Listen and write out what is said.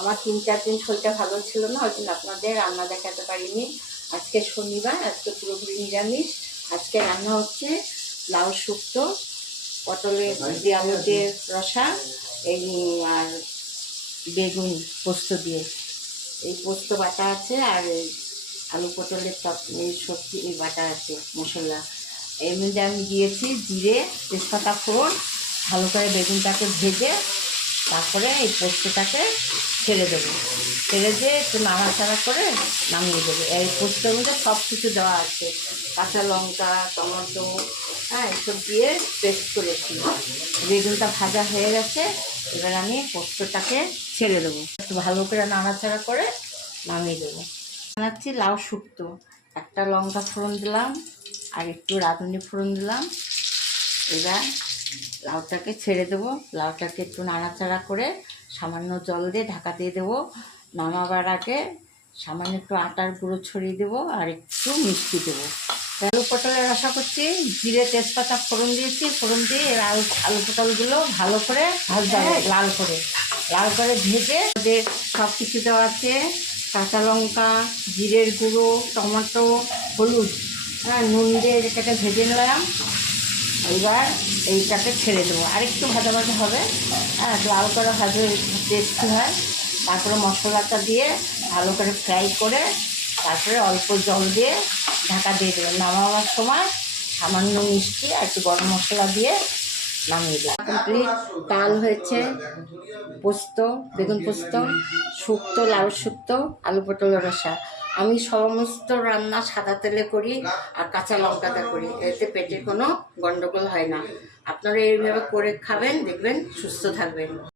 আমার 3-4 দিন শরীরটা ভালো ছিল না, ওই জন্য আপনাদের রান্না দেখাতে পারিনি। আজকে শনিবার, আজকে পুরোপুরি নিরামিষ। আজকে রান্না হচ্ছে লাউ শুক্তো, পটলের দিয়ে রসা, এই আর বেগুন পোস্ত দিয়ে, এই পোস্ত বাটা আছে, আর আলু পটলের এই সবজি এই বাটা আছে মশলা। এর মধ্যে আমি দিয়েছি জিরে, তেজপাতা ফোড়ন, ভালো করে বেগুনটাকে ভেজে তারপরে এই পোস্তটাকে ছেড়ে দেবো। ছেড়ে দিয়ে একটু নাড়াচাড়া করে নামিয়ে দেবো। এই পোস্তের মধ্যে সব কিছু দেওয়া আছে, কাঁচা লঙ্কা, টমেটো, হ্যাঁ, এসব দিয়ে পেস্ট করেছি। বেগুনটা ভাজা হয়ে গেছে, এবার আমি পোস্তটাকে ছেড়ে দেবো, একটু ভালো করে নাড়াচাড়া করে নামিয়ে দেবো। বানাচ্ছি লাউ শুক্তো। একটা লঙ্কা ফোড়ন দিলাম, আর একটু রাঁধুনি ফোড়ন দিলাম। এবার লাউটাকে ছেড়ে দেবো, লাউটাকে একটু নাড়াচাড়া করে সামান্য জল দিয়ে ঢাকা দিয়ে দেবো। নামাবার আগে সামান্য একটু আটার গুঁড়ো ছড়িয়ে দেবো, আর একটু মিষ্টি দেবো। আলু পটলের রসা করছি, জিরে তেজপাতা ফোড়ন দিয়েছি, ফোড়ন দিয়ে আলু পটলগুলো ভালো করে ভাজতে হবে, লাল করে ভেজে ওদের সব কিছু দেওয়া আছে, কাঁচা লঙ্কা, জিরের গুঁড়ো, টমেটো, হলুদ, হ্যাঁ, নুন দিয়ে এটাকে ভেজে নিলাম। এবার এইটাকে ছেড়ে দেবো, আরেকটু ভাজা হবে, হ্যাঁ, লাল করে ভাজলে টেস্টি হয়। তারপরে মশলাটা দিয়ে ভালো করে ফ্রাই করে তারপরে অল্প জল দিয়ে ঢাকা দিয়ে দেবেন। নামাবার সময় সামান্য মিষ্টি আর একটু গরম মশলা দিয়ে নামিয়ে দেবেন। কমপ্লিট। ডাল হয়েছে, পোস্ত, বেগুন পোস্ত, শুক্তো, লাউ শুক্তো, আলু পটলের রসা। আমি সমস্ত রান্না সাদা তেলে করি আর কাঁচা লঙ্কাতে করি, এতে পেটে কোনো গন্ডগোল হয় না। আপনারা এইভাবে করে খাবেন, দেখবেন সুস্থ থাকবেন।